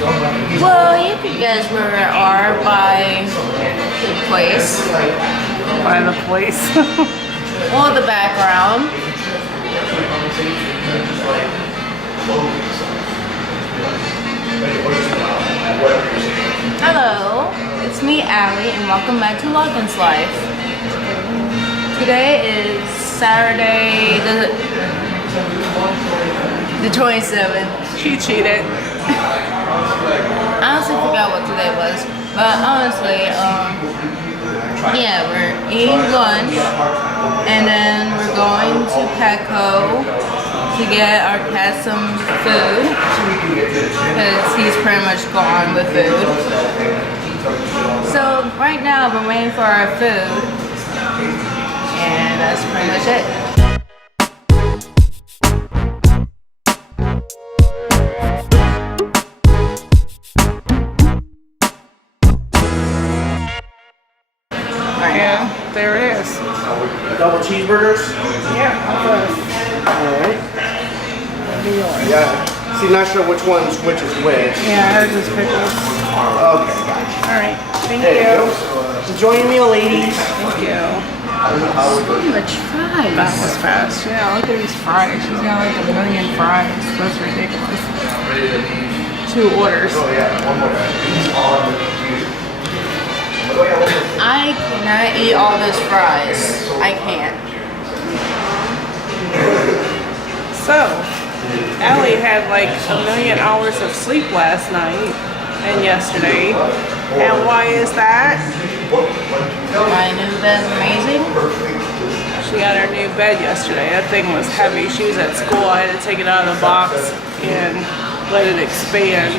Well, you can guess where we are by the place. By the place. Or the background. Hello, it's me, Allie, and welcome back to Logan's Life. Today is Saturday, the 27th. She cheated. I honestly forgot what today was, but honestly, yeah, we're eating lunch, and then we're going to Petco to get our cat some food, because he's pretty much gone with food. So right now we're waiting for our food, and that's pretty much it. Yeah, there it is. Double cheeseburgers? Yeah, Alright. Yeah. See, not sure which one's which is which. yeah, hers is pickles. Okay, gotcha. Alright, thank There you you. go. Enjoy your meal, ladies. Thank you. So much fries. That was fast. Yeah, look at these fries. She's got like 1 million fries. That's ridiculous. 2 orders. I cannot eat all those fries. I can't. So, Allie had like 1 million hours of sleep last night and yesterday. And why is that? My new bed's amazing. She got her new bed yesterday. That thing was heavy. She was at school. I had to take it out of the box and let it expand.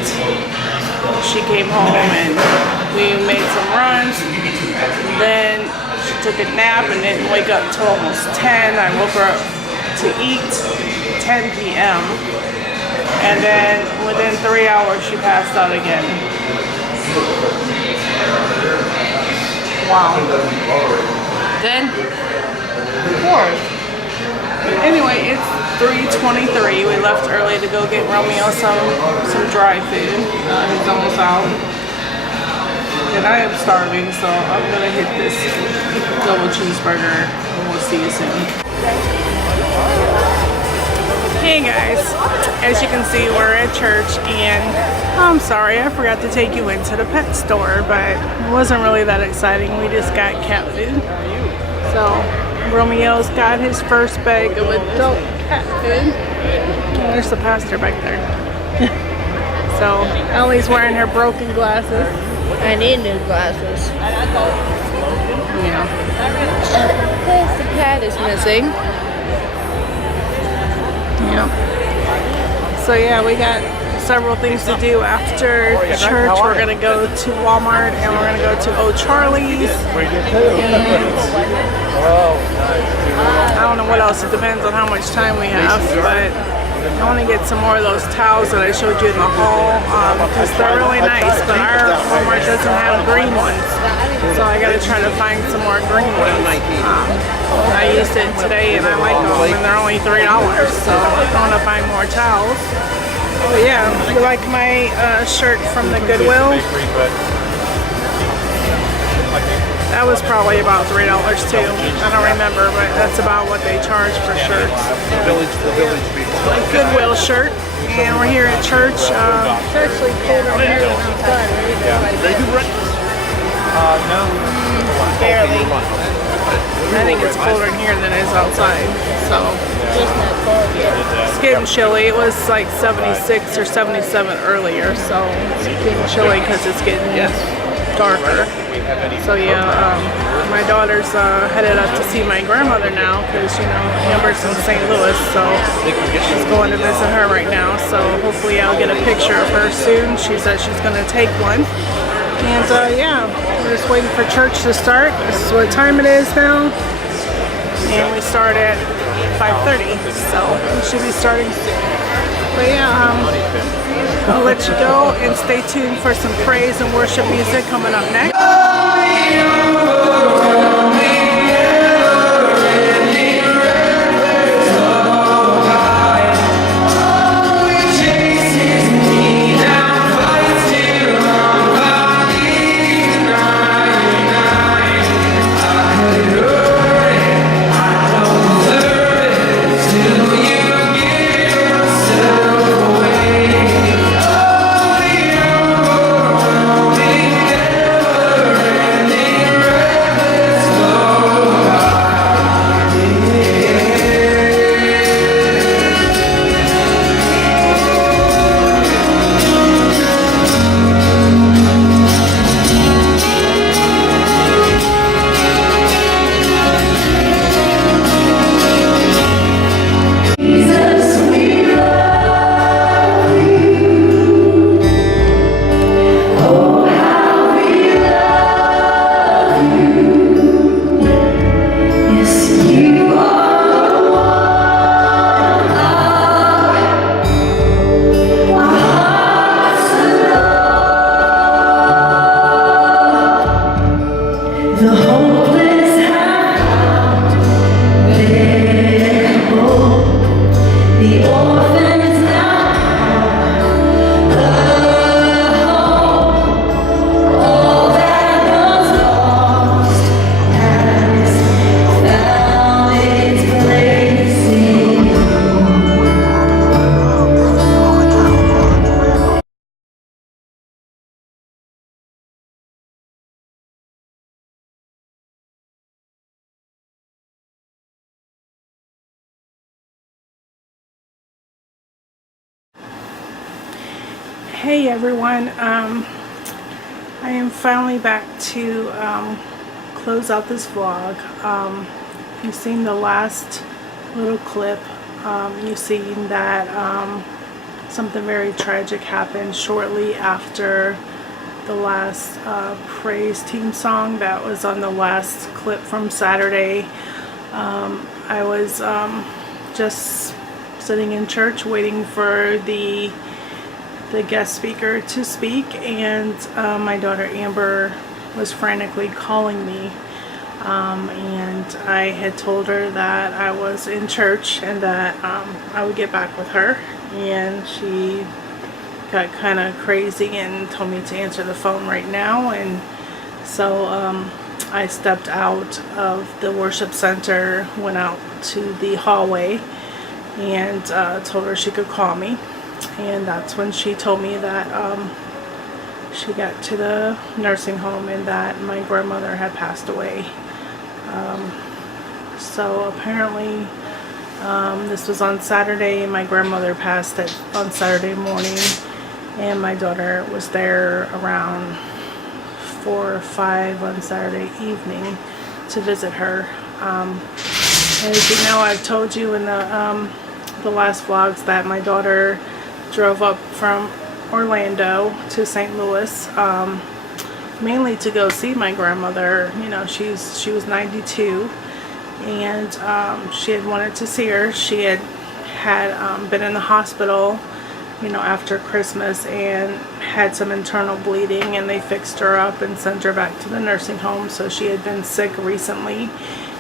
She came home and we made some runs. Then she took a nap and didn't wake up till almost 10. I woke her up to eat 10 p.m. And then within 3 hours she passed out again. Wow. Then, of course. Anyway, it's 3:23. We left early to go get Romeo some dry food. He's almost out. And I am starving, so I'm gonna hit this double cheeseburger and we'll see you soon. Hey guys, as you can see, we're at church and I'm sorry, I forgot to take you into the pet store, but it wasn't really that exciting. We just got cat food. So Romeo's got his first bag of adult cat food. Oh, there's the pastor back there. So Ellie's wearing her broken glasses. I need new glasses. Yeah. Because the cat is missing. Yeah. So yeah, we got several things to do after church. We're gonna go to Walmart and we're gonna go to O'Charlie's. I don't know what else. It depends on how much time we have, but I want to get some more of those towels that I showed you in the haul because they're really nice, but our Walmart doesn't have green ones, so I gotta try to find some more green ones. I used it today and I like them, and they're only $3, so I want to find more towels. But yeah, you like my shirt from the Goodwill? That was probably about $3 too. I don't remember, but that's about what they charge for shirts. A Goodwill shirt, and we're here at church. It's actually colder here than outside. Barely. I think it's colder in here than it is outside. So it's getting chilly. It was like 76 or 77 earlier, so it's getting chilly because it's getting darker. So yeah, my daughter's headed up to see my grandmother now because, you know, Amber's in St. Louis, so she's going to visit her right now. So hopefully I'll get a picture of her soon. She said she's going to take one. And yeah, we're just waiting for church to start. This is what time it is now. And we start at 5:30, so we should be starting soon. But yeah, I'll let you go and stay tuned for some praise and worship music coming up next. Hey everyone, I am finally back to close out this vlog. If you've seen the last little clip, you've seen that something very tragic happened shortly after the last praise team song that was on the last clip from Saturday. I was just sitting in church waiting for the guest speaker to speak, and my daughter Amber was frantically calling me, and I had told her that I was in church and that I would get back with her, and she got kind of crazy and told me to answer the phone right now. And so I stepped out of the worship center, went out to the hallway, and told her she could call me. And that's when she told me that she got to the nursing home and that my grandmother had passed away. So apparently this was on Saturday. My grandmother passed on Saturday morning, and my daughter was there around 4 or 5 on Saturday evening to visit her. As you know, I've told you in the last vlogs that my daughter drove up from Orlando to St. Louis, mainly to go see my grandmother. You know, she was 92, and she had wanted to see her. She had been in the hospital, you know, after Christmas, and had some internal bleeding, and they fixed her up and sent her back to the nursing home. So she had been sick recently,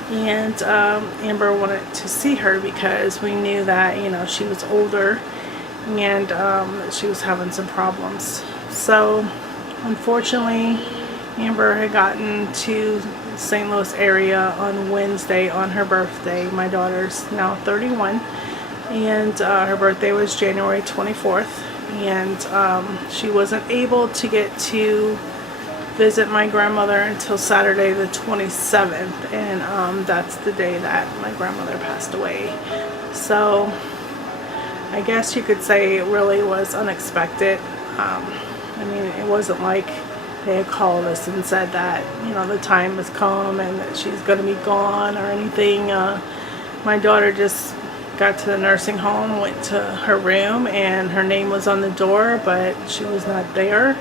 and Amber wanted to see her because we knew that, you know, she was older and she was having some problems. So unfortunately, Amber had gotten to St. Louis area on Wednesday on her birthday. My daughter's now 31, and her birthday was January 24th, and she wasn't able to get to visit my grandmother until Saturday the 27th, and that's the day that my grandmother passed away. So I guess you could say it really was unexpected. I mean, it wasn't like they had called us and said that, you know, the time has come and that she's going to be gone or anything. My daughter just got to the nursing home, went to her room, and her name was on the door, but she was not there.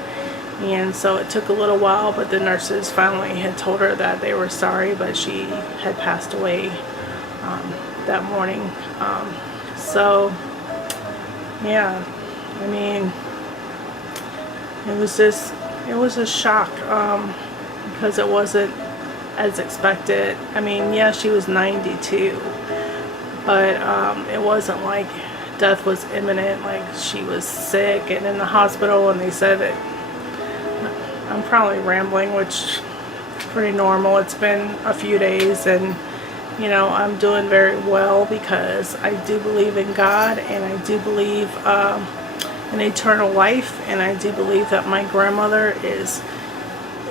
And so it took a little while, but the nurses finally had told her that they were sorry, but she had passed away that morning. So yeah, I mean, it was a shock, because it wasn't as expected. I mean, yeah, she was 92, but it wasn't like death was imminent, like she was sick and in the hospital, and they said that, I'm probably rambling, which is pretty normal. It's been a few days, and you know, I'm doing very well because I do believe in God, and I do believe in eternal life, and I do believe that my grandmother is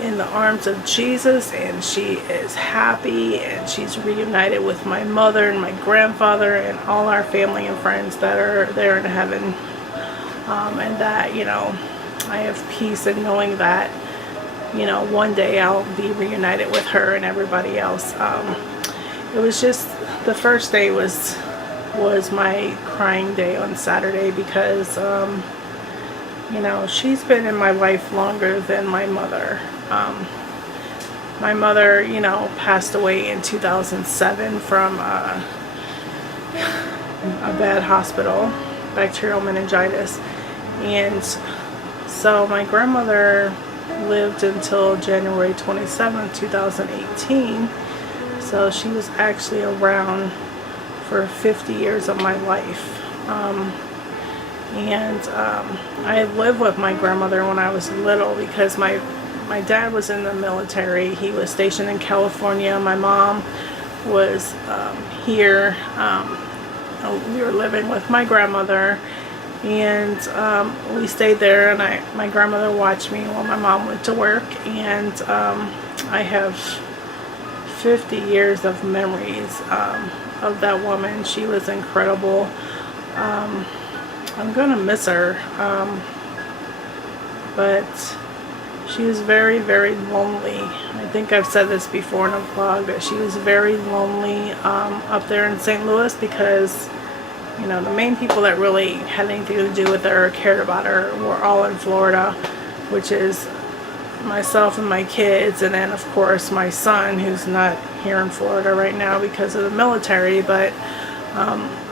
in the arms of Jesus, and she is happy, and she's reunited with my mother and my grandfather and all our family and friends that are there in heaven, and that, you know, I have peace in knowing that, you know, one day I'll be reunited with her and everybody else. It was just, the first day was my crying day on Saturday because, you know, she's been in my life longer than my mother. My mother, you know, passed away in 2007 from a bad hospital, bacterial meningitis. And so my grandmother lived until January 27, 2018. So she was actually around for 50 years of my life. I had lived with my grandmother when I was little because my dad was in the military. He was stationed in California. My mom was here. We were living with my grandmother, and we stayed there, and my grandmother watched me while my mom went to work, and I have 50 years of memories of that woman. She was incredible. I'm gonna miss her. but she was very, very lonely. I think I've said this before in a vlog, that she was very lonely up there in St. Louis, because you know, the main people that really had anything to do with her or cared about her were all in Florida, which is myself and my kids, and then of course my son, who's not here in Florida right now because of the military. But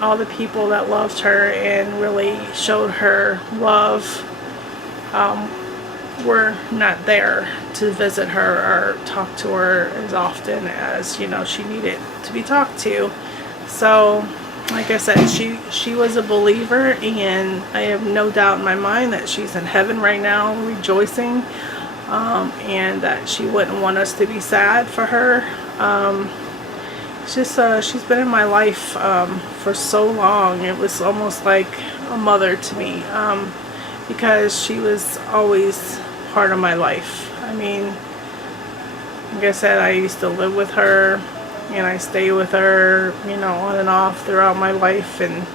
all the people that loved her and really showed her love were not there to visit her or talk to her as often as, you know, she needed to be talked to. So like I said, she was a believer, and I have no doubt in my mind that she's in heaven right now rejoicing, and that she wouldn't want us to be sad for her. It's just she's been in my life for so long. It was almost like a mother to me, because she was always part of my life. I mean, like I said, I used to live with her, and I stay with her, you know, on and off throughout my life, and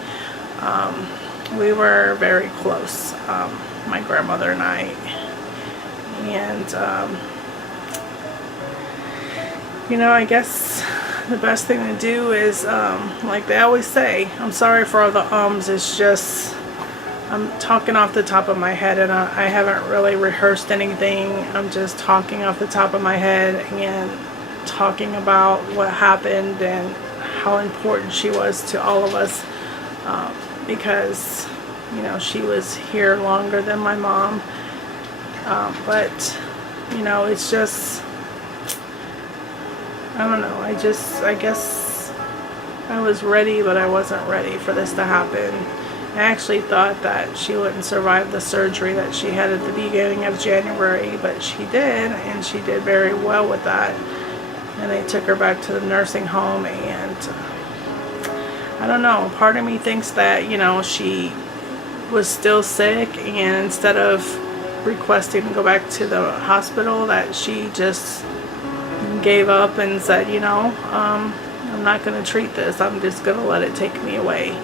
we were very close, my grandmother and I. And you know, I guess the best thing to do is, like they always say, I'm sorry for all the it's just I'm talking off the top of my head, and I haven't really rehearsed anything. I'm just talking off the top of my head and talking about what happened and how important she was to all of us, because you know, she was here longer than my mom, but you know, it's just, I don't know, I guess I was ready, but I wasn't ready for this to happen. I actually thought that she wouldn't survive the surgery that she had at the beginning of January, but she did, and she did very well with that. And they took her back to the nursing home, and I don't know, part of me thinks that, you know, she was still sick, and instead of requesting to go back to the hospital, that she just gave up and said, you know, I'm not going to treat this, I'm just going to let it take me away.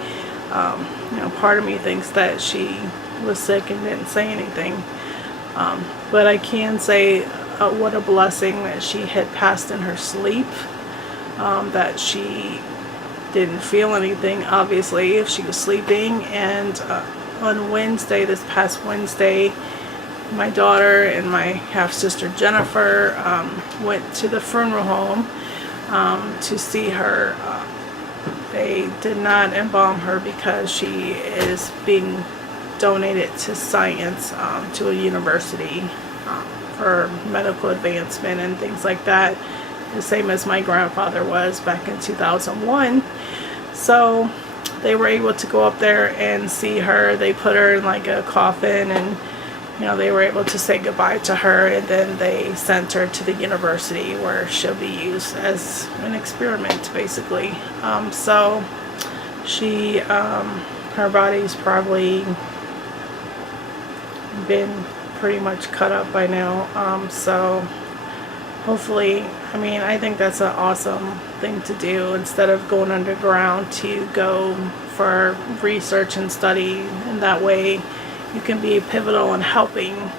You know, part of me thinks that she was sick and didn't say anything, but I can say what a blessing that she had passed in her sleep, that she didn't feel anything, obviously, if she was sleeping. And on Wednesday, this past Wednesday, my daughter and my half-sister Jennifer went to the funeral home to see her. They did not embalm her because she is being donated to science, to a university, for medical advancement and things like that, the same as my grandfather was back in 2001. So they were able to go up there and see her. They put her in like a coffin, and you know, they were able to say goodbye to her, and then they sent her to the university where she'll be used as an experiment, basically. So she, her body's probably been pretty much cut up by now, so hopefully, I mean, I think that's an awesome thing to do, instead of going underground, to go for research and study, and that way you can be pivotal in helping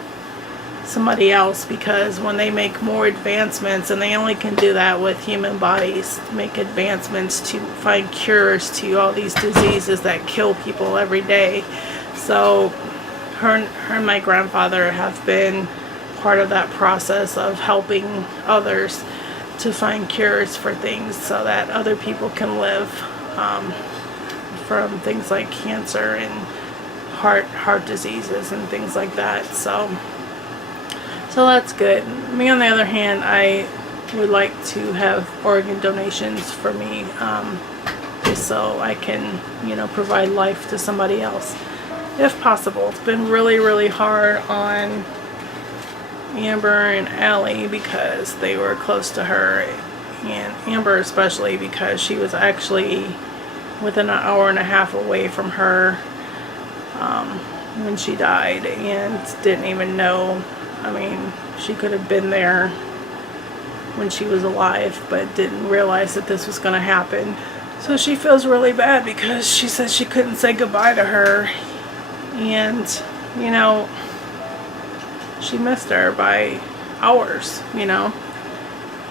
somebody else, because when they make more advancements, and they only can do that with human bodies, make advancements to find cures to all these diseases that kill people every day. So her and my grandfather have been part of that process of helping others to find cures for things, so that other people can live from things like cancer and heart diseases and things like that. So that's good. Me, on the other hand, I would like to have organ donations for me, just so I can, you know, provide life to somebody else, if possible. It's been really, really hard on Amber and Allie because they were close to her, and Amber especially because she was actually within an hour and a half away from her when she died, and didn't even know. I mean, she could have been there when she was alive, but didn't realize that this was going to happen. So she feels really bad because she said she couldn't say goodbye to her. And you know, she missed her by hours, you know.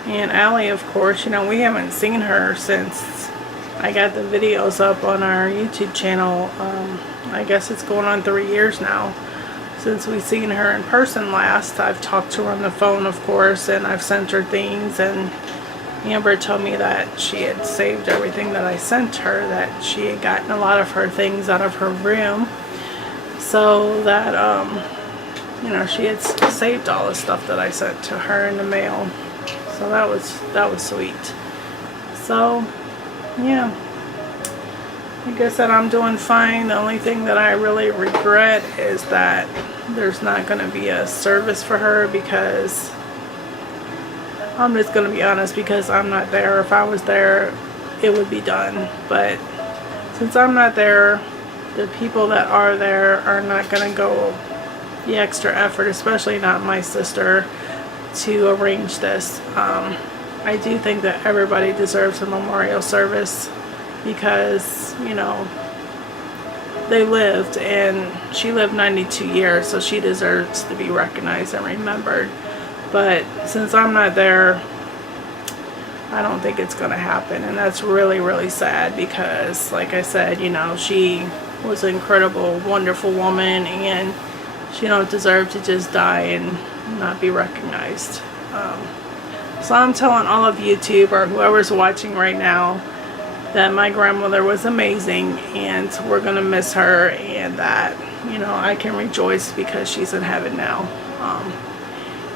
And Allie, of course, you know, we haven't seen her since I got the videos up on our YouTube channel. I guess it's going on 3 years now since we seen her in person last. I've talked to her on the phone, of course, and I've sent her things, and Amber told me that she had saved everything that I sent her, that she had gotten a lot of her things out of her room, so that you know, she had saved all the stuff that I sent to her in the mail. So that was sweet. So yeah, like I said, I'm doing fine. The only thing that I really regret is that there's not going to be a service for her, because I'm just going to be honest, because I'm not there. If I was there, it would be done. But since I'm not there, the people that are there are not going to go the extra effort, especially not my sister, to arrange this. I do think that everybody deserves a memorial service, because, you know, they lived, and she lived 92 years, so she deserves to be recognized and remembered. But since I'm not there, I don't think it's gonna happen, and that's really, really sad, because like I said, you know, she was an incredible, wonderful woman, and she don't deserve to just die and not be recognized. So I'm telling all of YouTube, or whoever's watching right now, that my grandmother was amazing, and we're gonna miss her, and that, you know, I can rejoice because she's in heaven now.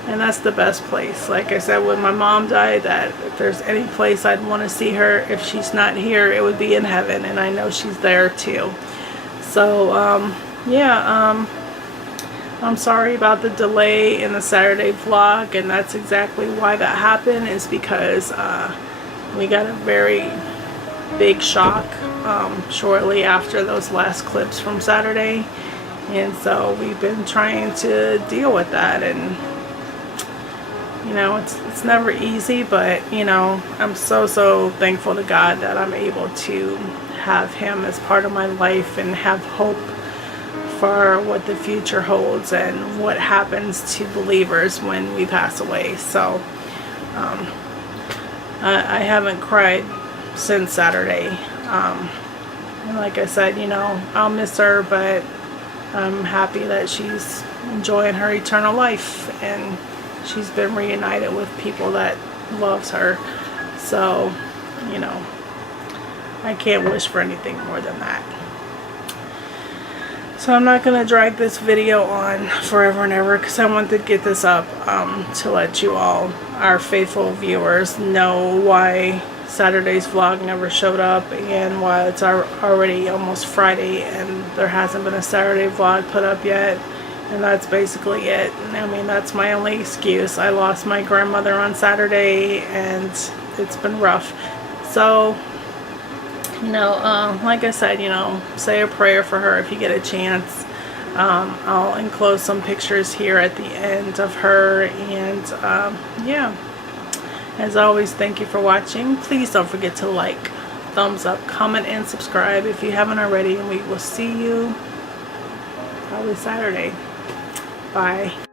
And that's the best place. Like I said, when my mom died, that if there's any place I'd want to see her, if she's not here, it would be in heaven, and I know she's there too. So yeah, I'm sorry about the delay in the Saturday vlog, and that's exactly why that happened, is because we got a very big shock shortly after those last clips from Saturday, and so we've been trying to deal with that, and you know, it's never easy, but you know, I'm so thankful to God that I'm able to have him as part of my life and have hope for what the future holds and what happens to believers when we pass away. So I haven't cried since Saturday, and like I said, you know, I'll miss her, but I'm happy that she's enjoying her eternal life, and she's been reunited with people that loves her. So, you know, I can't wish for anything more than that. So I'm not going to drag this video on forever and ever, because I want to get this up to let you all, our faithful viewers, know why Saturday's vlog never showed up, and why it's already almost Friday and there hasn't been a Saturday vlog put up yet. And that's basically it. I mean, that's my only excuse. I lost my grandmother on Saturday, and it's been rough. So, you know, like I said, you know, say a prayer for her if you get a chance. I'll enclose some pictures here at the end of her, and yeah. As always, thank you for watching. Please don't forget to like, thumbs up, comment, and subscribe if you haven't already, and we will see you probably Saturday. Bye.